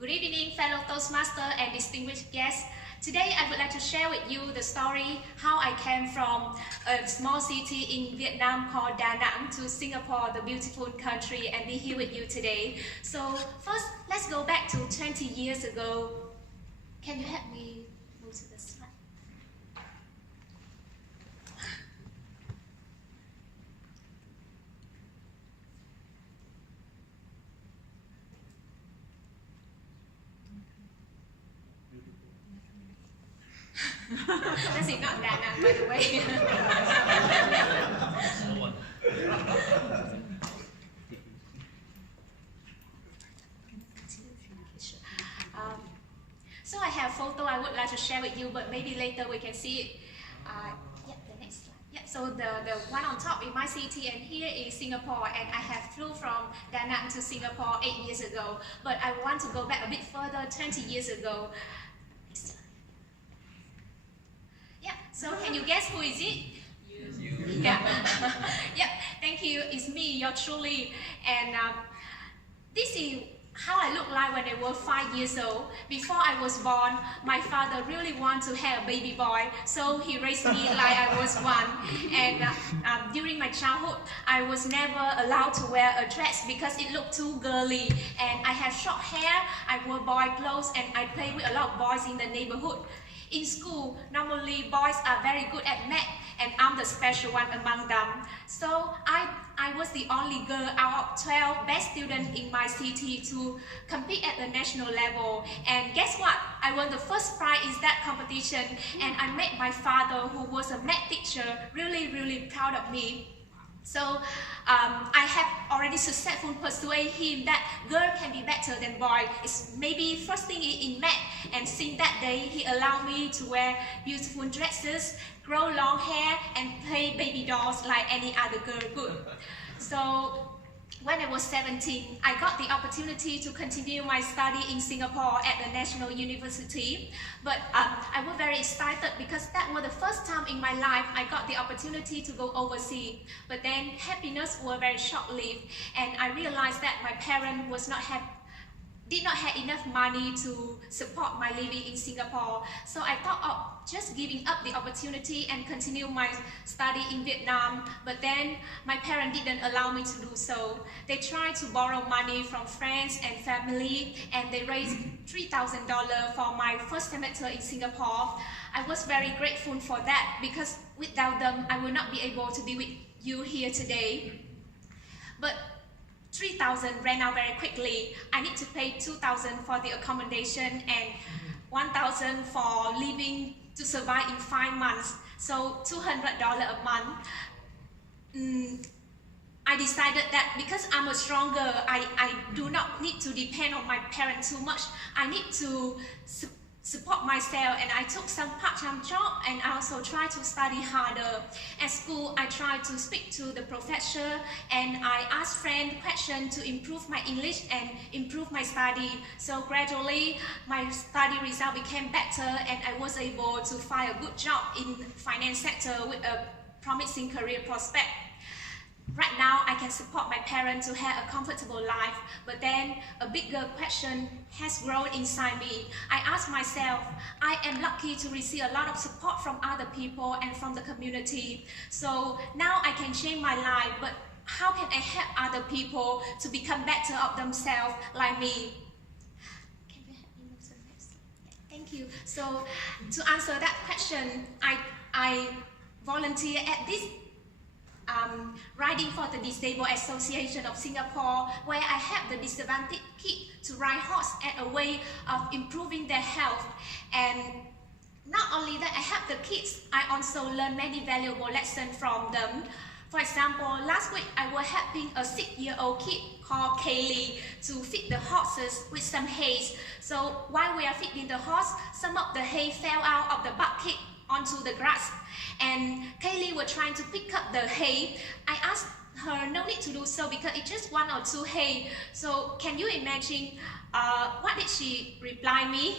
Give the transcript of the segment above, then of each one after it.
Good evening, fellow Toastmaster and distinguished guests. Today, I would like to share with you the story how I came from a small city in Vietnam called Da Nang to Singapore, the beautiful country, and be here with you today. So first, let's go back to 20 years ago. Can you help me move to the slide? This is not Da Nang, by the way. So I have a photo I would like to share with you, but maybe later we can see it. Yeah, the next slide. Yeah, so the one on top is my city, and here is Singapore, and I have flew from Da Nang to Singapore 8 years ago. But I want to go back a bit further, 20 years ago. Yeah, so can you guess who is it? You. Yeah. Yeah, thank you. It's me, your truly. And this is how I look like when I was 5 years old. Before I was born, my father really wanted to have a baby boy, so he raised me like I was one. And during my childhood, I was never allowed to wear a dress because it looked too girly. And I have short hair, I wore boy clothes, and I play with a lot of boys in the neighborhood. In school, normally boys are very good at math, and I'm the special one among them. So I was the only girl out of 12 best students in my city to compete at the national level. And guess what? I won the first prize in that competition, and I made my father, who was a math teacher, really proud of me. So I have already successfully persuaded him that girl can be better than boy. It's maybe first thing in math, and since that day he allowed me to wear beautiful dresses, grow long hair, and play baby dolls like any other girl could. So when I was 17, I got the opportunity to continue my study in Singapore at the National University. But I was very excited because that was the first time in my life I got the opportunity to go overseas. But then happiness was very short-lived, and I realized that my parents did not have enough money to support my living in Singapore. So I thought of just giving up the opportunity and continue my study in Vietnam. But then my parents didn't allow me to do so. They tried to borrow money from friends and family, and they raised $3,000 for my first semester in Singapore. I was very grateful for that because without them, I would not be able to be with you here today. But 3,000 ran out very quickly. I need to pay 2,000 for the accommodation and 1,000 for living to survive in 5 months. So $200 a month. I decided that because I'm a stronger, I do not need to depend on my parents too much. I need to support myself, and I took some part-time job, and I also tried to study harder. At school, I tried to speak to the professor, and I asked friends questions to improve my English and improve my study. So gradually, my study result became better, and I was able to find a good job in the finance sector with a promising career prospect. Right now, I can support my parents to have a comfortable life, but then a bigger question has grown inside me. I ask myself, I am lucky to receive a lot of support from other people and from the community. So now I can change my life, but how can I help other people to become better of themselves like me? Can you help me move to the next slide? Thank you. So to answer that question, I volunteer at this Riding for the Disabled Association of Singapore, where I help the disadvantaged kids to ride horse as a way of improving their health. And not only that, I help the kids, I also learn many valuable lessons from them. For example, last week I was helping a 6-year-old kid called Kaylee to feed the horses with some hay. So while we are feeding the horse, some of the hay fell out of the bucket onto the grass, and Kaylee was trying to pick up the hay. I asked her no need to do so because it's just 1 or 2 hay. So can you imagine what did she reply me?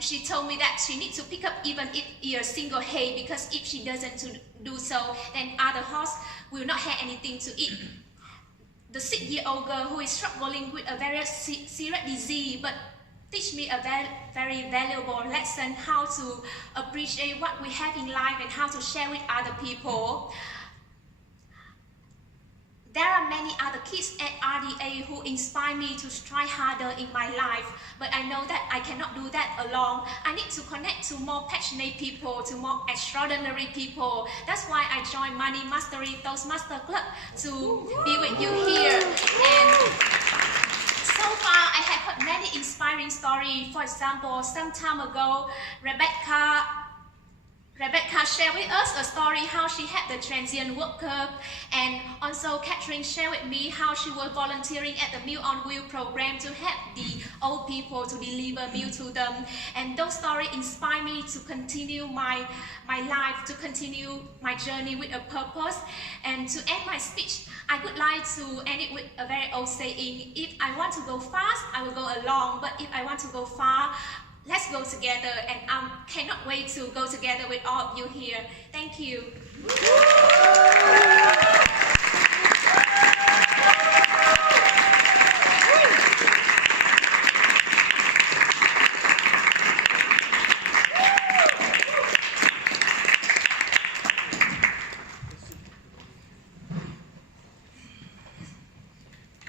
She told me that she needs to pick up even if a single hay, because if she doesn't do so, then other horse will not have anything to eat. the 6-year-old girl who is struggling with a very serious disease, but teach me a very, very valuable lesson how to appreciate what we have in life and how to share with other people. There are many other kids at RDA who inspire me to try harder in my life, but I know that I cannot do that alone. I need to connect to more passionate people, to more extraordinary people. That's why I joined Money Mastery Toastmaster Club to be with you here. And so far, I have heard many inspiring stories. For example, some time ago, Rebecca shared with us a story how she had the transient worker, and also Catherine shared with me how she was volunteering at the Meal on Wheel program to help the old people to deliver meal to them. And those stories inspire me to continue my life, to continue my journey with a purpose. And to end my speech, I would like to end it with a very old saying: if I want to go fast, I will go alone, but if I want to go far, let's go together. And I cannot wait to go together with all of you here. Thank you.